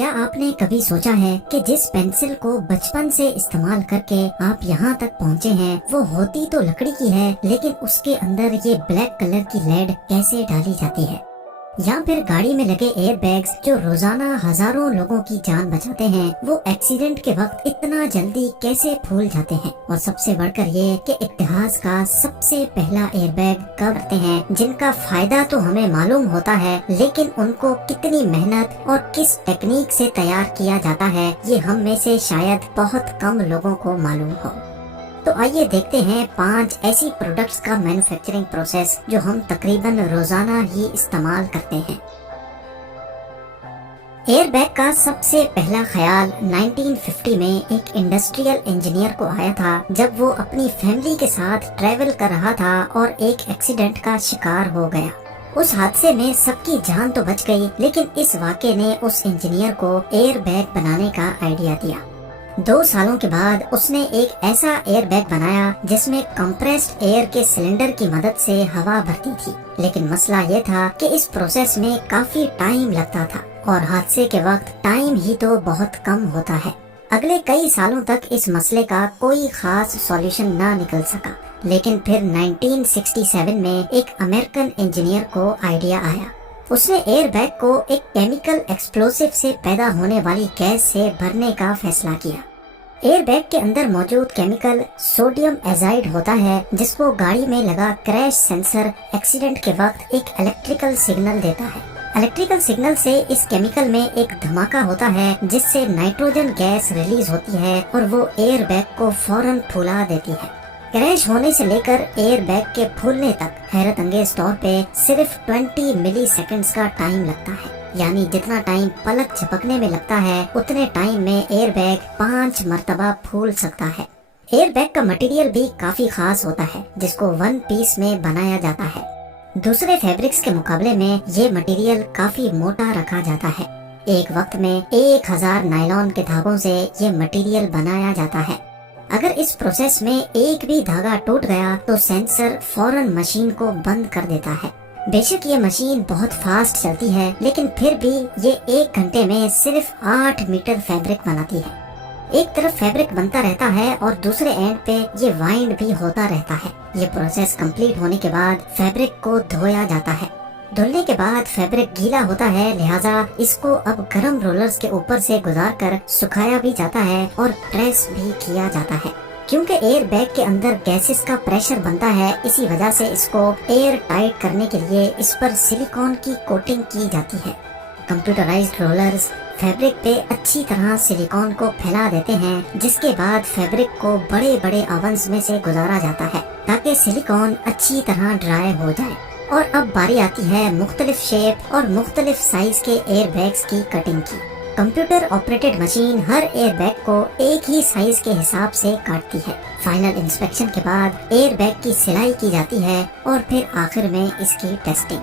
क्या आपने कभी सोचा है कि जिस पेंसिल को बचपन से इस्तेमाल करके आप यहाँ तक पहुँचे हैं वो होती तो लकड़ी की है, लेकिन उसके अंदर ये ब्लैक कलर की लेड कैसे डाली जाती है। या फिर गाड़ी में लगे एयर बैग्स जो रोजाना हजारों लोगों की जान बचाते हैं, वो एक्सीडेंट के वक्त इतना जल्दी कैसे फूल जाते हैं। और सबसे बढ़कर ये कि इतिहास का सबसे पहला एयर बैग कब आते हैं, जिनका फायदा तो हमें मालूम होता है, लेकिन उनको कितनी मेहनत और किस टेक्निक से तैयार किया जाता है ये हम में से शायद बहुत कम लोगों को मालूम हो। तो आइए देखते हैं 5 ऐसी प्रोडक्ट्स का मैन्युफैक्चरिंग प्रोसेस जो हम तकरीबन रोजाना ही इस्तेमाल करते हैं। एयर बैग का सबसे पहला ख्याल 1950 में एक इंडस्ट्रियल इंजीनियर को आया था, जब वो अपनी फैमिली के साथ ट्रैवल कर रहा था और एक एक्सीडेंट का शिकार हो गया। उस हादसे में सबकी जान तो बच गई, लेकिन इस वाक़े ने उस इंजीनियर को एयर बैग बनाने का आइडिया दिया। 2 सालों के बाद उसने एक ऐसा एयर बैग बनाया जिसमें कंप्रेस्ड एयर के सिलेंडर की मदद से हवा भरती थी, लेकिन मसला ये था कि इस प्रोसेस में काफी टाइम लगता था और हादसे के वक्त टाइम ही तो बहुत कम होता है। अगले कई सालों तक इस मसले का कोई खास सॉल्यूशन ना निकल सका, लेकिन फिर 1967 में एक अमेरिकन इंजीनियर को आइडिया आया। उसने एयर बैग को एक केमिकल एक्सप्लोसिव से पैदा होने वाली गैस से भरने का फैसला किया। एयर बैग के अंदर मौजूद केमिकल सोडियम एजाइड होता है, जिसको गाड़ी में लगा क्रैश सेंसर एक्सीडेंट के वक्त एक इलेक्ट्रिकल सिग्नल देता है। इलेक्ट्रिकल सिग्नल से इस केमिकल में एक धमाका होता है, जिससे नाइट्रोजन गैस रिलीज होती है और वो एयर बैग को फौरन फुला देती है। क्रैश होने से लेकर एयर बैग के फूलने तक हैरत अंगेज तौर पे सिर्फ 20 मिली सेकेंड्स का टाइम लगता है। यानी जितना टाइम पलक झपकने में लगता है, उतने टाइम में एयर बैग 5 मर्तबा फूल सकता है। एयर बैग का मटेरियल भी काफी खास होता है, जिसको 1 पीस में बनाया जाता है। दूसरे फैब्रिक्स के मुकाबले में ये मटेरियल काफी मोटा रखा जाता है। एक वक्त में 1000 नायलॉन के धागों से ये मटेरियल बनाया जाता है। अगर इस प्रोसेस में एक भी धागा टूट गया तो सेंसर फौरन मशीन को बंद कर देता है। बेशक ये मशीन बहुत फास्ट चलती है, लेकिन फिर भी ये 1 घंटे में सिर्फ 8 मीटर फैब्रिक बनाती है। एक तरफ फैब्रिक बनता रहता है और दूसरे एंड पे ये वाइंड भी होता रहता है। ये प्रोसेस कंप्लीट होने के बाद फैब्रिक को धोया जाता है। धुलने के बाद फैब्रिक गीला होता है, लिहाजा इसको अब गर्म रोलर्स के ऊपर से गुजार कर सुखाया भी जाता है और प्रेस भी किया जाता है। क्योंकि एयर बैग के अंदर गैसेस का प्रेशर बनता है, इसी वजह से इसको एयर टाइट करने के लिए इस पर सिलिकॉन की कोटिंग की जाती है। कंप्यूटराइज्ड रोलर्स फैब्रिक पे अच्छी तरह सिलिकॉन को फैला देते हैं, जिसके बाद फैब्रिक को बड़े बड़े ओवंस में से गुजारा जाता है ताकि सिलिकॉन अच्छी तरह ड्राई हो जाए। और अब बारी आती है मुख्तलिफ शेप और मुख्तलिफ साइज के एयर बैग्स की कटिंग की। कंप्यूटर ऑपरेटेड मशीन हर एयर बैग को एक ही साइज के हिसाब से काटती है। फाइनल इंस्पेक्शन के बाद एयर बैग की सिलाई की जाती है और फिर आखिर में इसकी टेस्टिंग।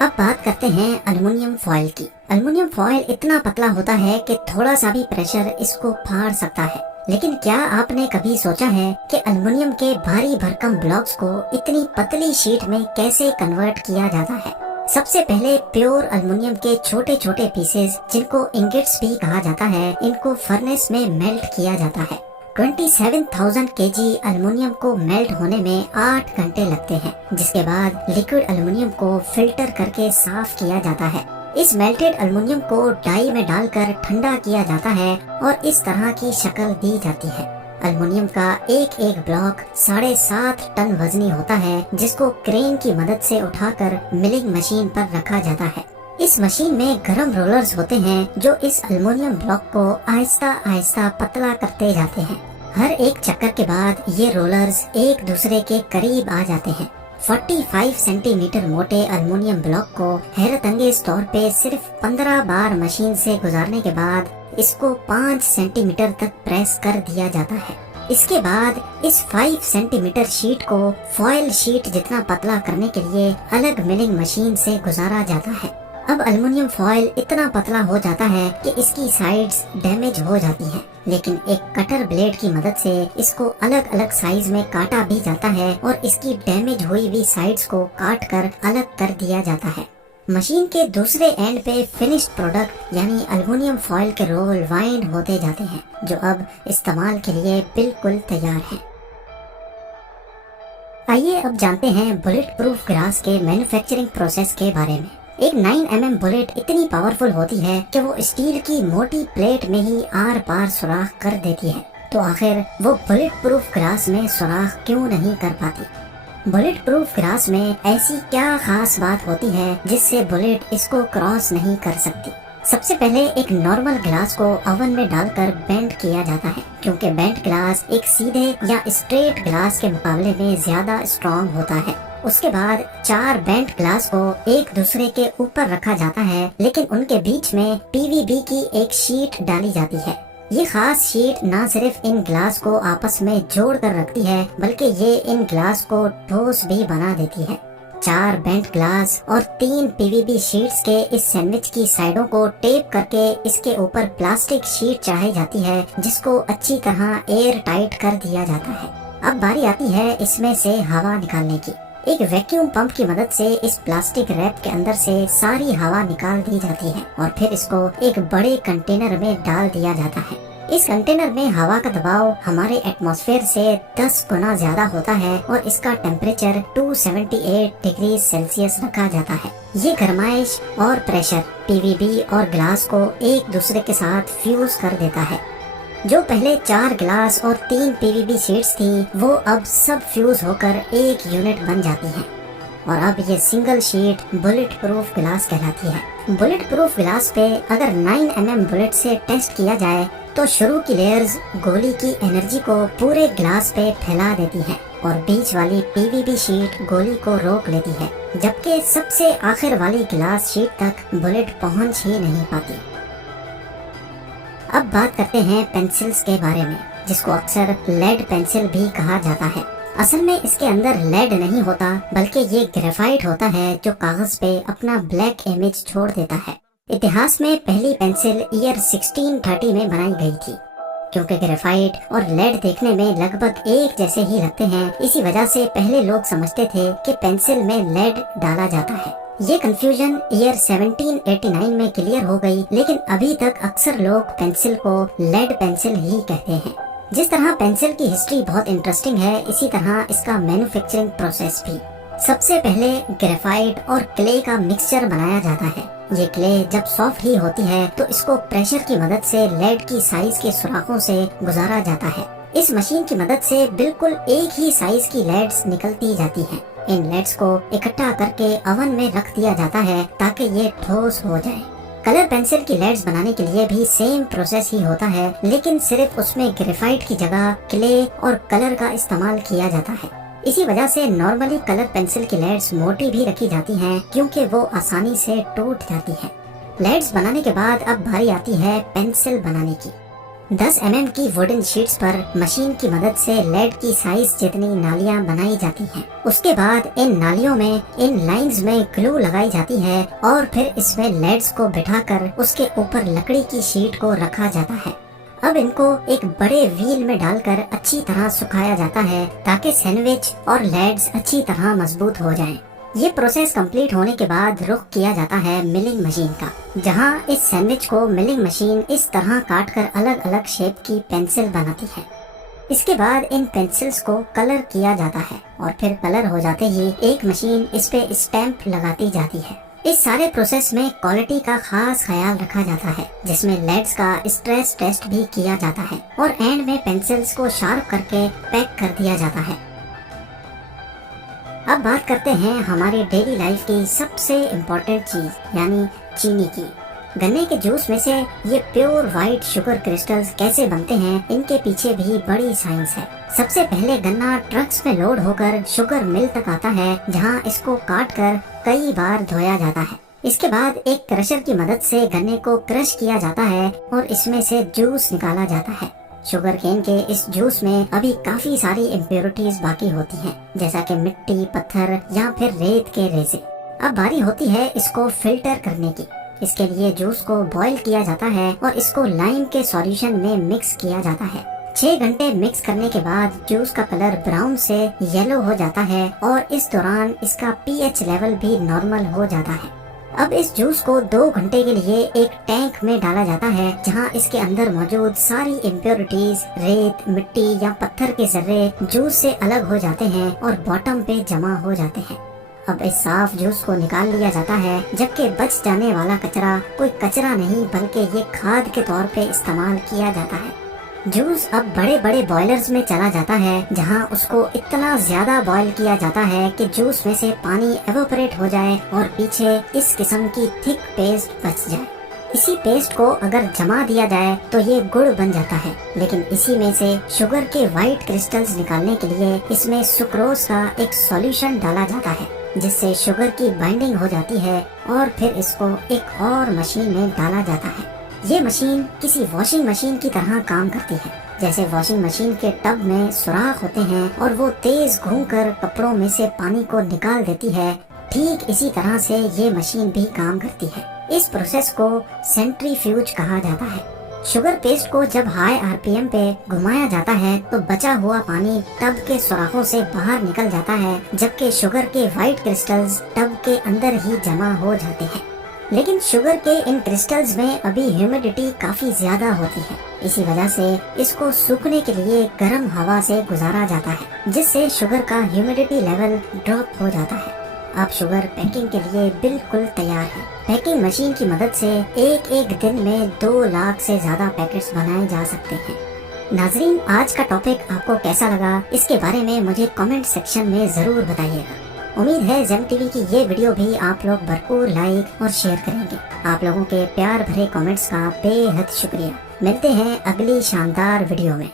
अब बात करते हैं एल्युमिनियम फॉयल की। एल्युमिनियम फॉयल इतना पतला होता है कि थोड़ा सा भी प्रेशर इसको फाड़ सकता है, लेकिन क्या आपने कभी सोचा है कि एल्युमिनियम के भारी भरकम ब्लॉक्स को इतनी पतली शीट में कैसे कन्वर्ट किया जाता है। सबसे पहले प्योर एल्युमिनियम के छोटे छोटे पीसेस, जिनको इंगेट्स भी कहा जाता है, इनको फर्नेस में मेल्ट किया जाता है। 27,000 केजी एल्युमिनियम को मेल्ट होने में 8 घंटे लगते हैं, जिसके बाद लिक्विड एल्युमिनियम को फिल्टर करके साफ किया जाता है। इस मेल्टेड एल्युमिनियम को डाई में डालकर ठंडा किया जाता है और इस तरह की शक्ल दी जाती है। एल्युमिनियम का एक एक ब्लॉक 7.5 टन वजनी होता है, जिसको क्रेन की मदद से उठाकर मिलिंग मशीन पर रखा जाता है। इस मशीन में गर्म रोलर्स होते हैं जो इस एल्युमिनियम ब्लॉक को आहिस्ता आहिस्ता पतला करते जाते हैं। हर एक चक्कर के बाद ये रोलर्स एक दूसरे के करीब आ जाते हैं। 45 सेंटीमीटर मोटे एल्युमिनियम ब्लॉक को हैरत अंगेज तौर पे सिर्फ 15 बार मशीन से गुजारने के बाद इसको 5 सेंटीमीटर तक प्रेस कर दिया जाता है। इसके बाद इस 5 सेंटीमीटर शीट को फॉयल शीट जितना पतला करने के लिए अलग मिलिंग मशीन से गुजारा जाता है। अब एल्युमिनियम फॉयल इतना पतला हो जाता है कि इसकी साइड्स डैमेज हो जाती हैं, लेकिन एक कटर ब्लेड की मदद से इसको अलग अलग साइज में काटा भी जाता है और इसकी डैमेज हुई हुई साइड्स को काट कर अलग कर दिया जाता है। मशीन के दूसरे एंड पे फिनिश्ड प्रोडक्ट यानी एल्युमिनियम फॉयल के रोल वाइंड होते जाते हैं, जो अब इस्तेमाल के लिए बिल्कुल तैयार हैं। आइए अब जानते हैं बुलेट प्रूफ ग्लास के मैन्युफैक्चरिंग प्रोसेस के बारे में। एक 9 mm बुलेट इतनी पावरफुल होती है कि वो स्टील की मोटी प्लेट में ही आर पार सुराख कर देती है। तो आखिर वो बुलेट प्रूफ ग्लास में सुराख क्यों नहीं कर पाती? बुलेट प्रूफ ग्लास में ऐसी क्या खास बात होती है जिससे बुलेट इसको क्रॉस नहीं कर सकती? सबसे पहले एक नॉर्मल ग्लास को ओवन में डालकर बेंड किया जाता है, क्योंकि बेंड ग्लास एक सीधे या स्ट्रेट ग्लास के मुकाबले में ज्यादा स्ट्रॉन्ग होता है। उसके बाद 4 बेंड ग्लास को एक दूसरे के ऊपर रखा जाता है, लेकिन उनके बीच में पीवीबी की एक शीट डाली जाती है। ये खास शीट न सिर्फ इन ग्लास को आपस में जोड़ कर रखती है, बल्कि ये इन ग्लास को ठोस भी बना देती है। 4 बेंट ग्लास और 3 पीवीबी शीट्स के इस सैंडविच की साइडों को टेप करके इसके ऊपर प्लास्टिक शीट चढ़ाई जाती है, जिसको अच्छी तरह एयर टाइट कर दिया जाता है। अब बारी आती है इसमें से हवा निकालने की। एक वैक्यूम पंप की मदद से इस प्लास्टिक रैप के अंदर से सारी हवा निकाल दी जाती है और फिर इसको एक बड़े कंटेनर में डाल दिया जाता है। इस कंटेनर में हवा का दबाव हमारे एटमॉस्फेयर से 10 गुना ज्यादा होता है और इसका टेम्परेचर 278 डिग्री सेल्सियस रखा जाता है। ये गर्माइश और प्रेशर पीवीबी और ग्लास को एक दूसरे के साथ फ्यूज कर देता है। जो पहले 4 ग्लास और 3 पीवीबी शीट्स थी, वो अब सब फ्यूज होकर एक यूनिट बन जाती हैं और अब ये single sheet bullet proof glass कहलाती है। बुलेट प्रूफ ग्लास पे अगर 9 mm बुलेट से टेस्ट किया जाए तो शुरू की लेयर्स गोली की एनर्जी को पूरे ग्लास पे फैला देती है और बीच वाली पीवीबी शीट गोली को रोक लेती है, जबकि सबसे आखिर वाली ग्लास शीट तक बुलेट पहुंच ही नहीं पाती। अब बात करते हैं पेंसिल्स के बारे में, जिसको अक्सर लेड पेंसिल भी कहा जाता है। असल में इसके अंदर लेड नहीं होता, बल्कि ये ग्रेफाइट होता है जो कागज पे अपना ब्लैक इमेज छोड़ देता है। इतिहास में पहली पेंसिल ईयर 1630 में बनाई गई थी। क्योंकि ग्रेफाइट और लेड देखने में लगभग एक जैसे ही लगते हैं, इसी वजह से पहले लोग समझते थे कि पेंसिल में लेड डाला जाता है। ये कंफ्यूजन ईयर 1789 में क्लियर हो गई, लेकिन अभी तक अक्सर लोग पेंसिल को लेड पेंसिल ही कहते हैं। जिस तरह पेंसिल की हिस्ट्री बहुत इंटरेस्टिंग है, इसी तरह इसका मैन्युफैक्चरिंग प्रोसेस भी। सबसे पहले ग्रेफाइट और क्ले का मिक्सचर बनाया जाता है। ये क्ले जब सॉफ्ट ही होती है तो इसको प्रेशर की मदद से लेड की साइज के सुराखों से गुजारा जाता है। इस मशीन की मदद से बिल्कुल एक ही साइज की लेड्स निकलती जाती हैं। इन लेड्स को इकट्ठा करके ओवन में रख दिया जाता है ताकि ये ठोस हो जाए। कलर पेंसिल की लेड्स बनाने के लिए भी सेम प्रोसेस ही होता है, लेकिन सिर्फ उसमें ग्रेफाइट की जगह क्ले और कलर का इस्तेमाल किया जाता है। इसी वजह से नॉर्मली कलर पेंसिल की लेड्स मोटी भी रखी जाती हैं, क्योंकि वो आसानी से टूट जाती हैं। लेड्स बनाने के बाद अब बारी आती है पेंसिल बनाने की। 10 mm की वुडन शीट्स पर मशीन की मदद से लेड की साइज जितनी नालियां बनाई जाती हैं। उसके बाद इन नालियों में इन लाइंस में ग्लू लगाई जाती है और फिर इसमें लेड्स को बिठाकर उसके ऊपर लकड़ी की शीट को रखा जाता है। अब इनको एक बड़े व्हील में डालकर अच्छी तरह सुखाया जाता है ताकि सैंडविच और लेड्स अच्छी तरह मजबूत हो जाएं। ये प्रोसेस कंप्लीट होने के बाद रुख किया जाता है मिलिंग मशीन का, जहां इस सैंडविच को मिलिंग मशीन इस तरह काटकर अलग अलग शेप की पेंसिल बनाती है। इसके बाद इन पेंसिल्स को कलर किया जाता है और फिर कलर हो जाते ही एक मशीन इस पे स्टैंप लगाती जाती है। इस सारे प्रोसेस में क्वालिटी का खास ख्याल रखा जाता है, जिसमें लेड्स का स्ट्रेस टेस्ट भी किया जाता है और एंड में पेंसिल्स को शार्प करके पैक कर दिया जाता है। अब बात करते हैं हमारी डेली लाइफ की सबसे इम्पोर्टेंट चीज यानी चीनी की। गन्ने के जूस में से ये प्योर व्हाइट शुगर क्रिस्टल्स कैसे बनते हैं, इनके पीछे भी बड़ी साइंस है। सबसे पहले गन्ना ट्रक्स में लोड होकर शुगर मिल तक आता है, जहां इसको काट कर कई बार धोया जाता है। इसके बाद एक क्रशर की मदद से गन्ने को क्रश किया जाता है और इसमें से जूस निकाला जाता है। शुगर केन के इस जूस में अभी काफी सारी इम्प्योरिटीज बाकी होती हैं, जैसा कि मिट्टी, पत्थर या फिर रेत के रेजे। अब बारी होती है इसको फिल्टर करने की। इसके लिए जूस को बॉईल किया जाता है और इसको लाइम के सॉल्यूशन में मिक्स किया जाता है। 6 घंटे मिक्स करने के बाद जूस का कलर ब्राउन से येलो हो जाता है और इस दौरान इसका पीएच लेवल भी नॉर्मल हो जाता है। अब इस जूस को 2 घंटे के लिए एक टैंक में डाला जाता है, जहां इसके अंदर मौजूद सारी इम्प्योरिटीज, रेत, मिट्टी या पत्थर के जर्रे जूस से अलग हो जाते हैं और बॉटम पे जमा हो जाते हैं। अब इस साफ जूस को निकाल लिया जाता है, जबकि बच जाने वाला कचरा कोई कचरा नहीं बल्कि ये खाद के तौर पे इस्तेमाल किया जाता है। जूस अब बड़े बड़े बॉयलर्स में चला जाता है, जहां उसको इतना ज्यादा बॉयल किया जाता है कि जूस में से पानी एवोपरेट हो जाए और पीछे इस किस्म की थिक पेस्ट बच जाए। इसी पेस्ट को अगर जमा दिया जाए तो ये गुड़ बन जाता है, लेकिन इसी में से शुगर के वाइट क्रिस्टल्स निकालने के लिए इसमें सुक्रोज का एक सॉल्यूशन डाला जाता है, जिससे शुगर की बाइंडिंग हो जाती है और फिर इसको एक और मशीन में डाला जाता है। ये मशीन किसी वॉशिंग मशीन की तरह काम करती है। जैसे वॉशिंग मशीन के टब में सुराख होते हैं और वो तेज घूमकर कपड़ों में से पानी को निकाल देती है, ठीक इसी तरह से ये मशीन भी काम करती है। इस प्रोसेस को सेंट्रीफ्यूज कहा जाता है। शुगर पेस्ट को जब हाई आरपीएम पे घुमाया जाता है तो बचा हुआ पानी टब के सुराखों से बाहर निकल जाता है, जबकि शुगर के वाइट क्रिस्टल्स टब के अंदर ही जमा हो जाते हैं। लेकिन शुगर के इन क्रिस्टल्स में अभी ह्यूमिडिटी काफी ज्यादा होती है। इसी वजह से इसको सूखने के लिए गर्म हवा से गुजारा जाता है, जिससे शुगर का ह्यूमिडिटी लेवल ड्रॉप हो जाता है। अब शुगर पैकिंग के लिए बिल्कुल तैयार है। पैकिंग मशीन की मदद से एक एक दिन में 2 लाख से ज्यादा पैकेट्स बनाए जा सकते हैं। नाजरीन, आज का टॉपिक आपको कैसा लगा, इसके बारे में मुझे कमेंट सेक्शन में जरूर बताइएगा। उम्मीद है जेम टीवी की ये वीडियो भी आप लोग भरपूर लाइक और शेयर करेंगे। आप लोगों के प्यार भरे कमेंट्स का बेहद शुक्रिया। मिलते हैं अगली शानदार वीडियो में।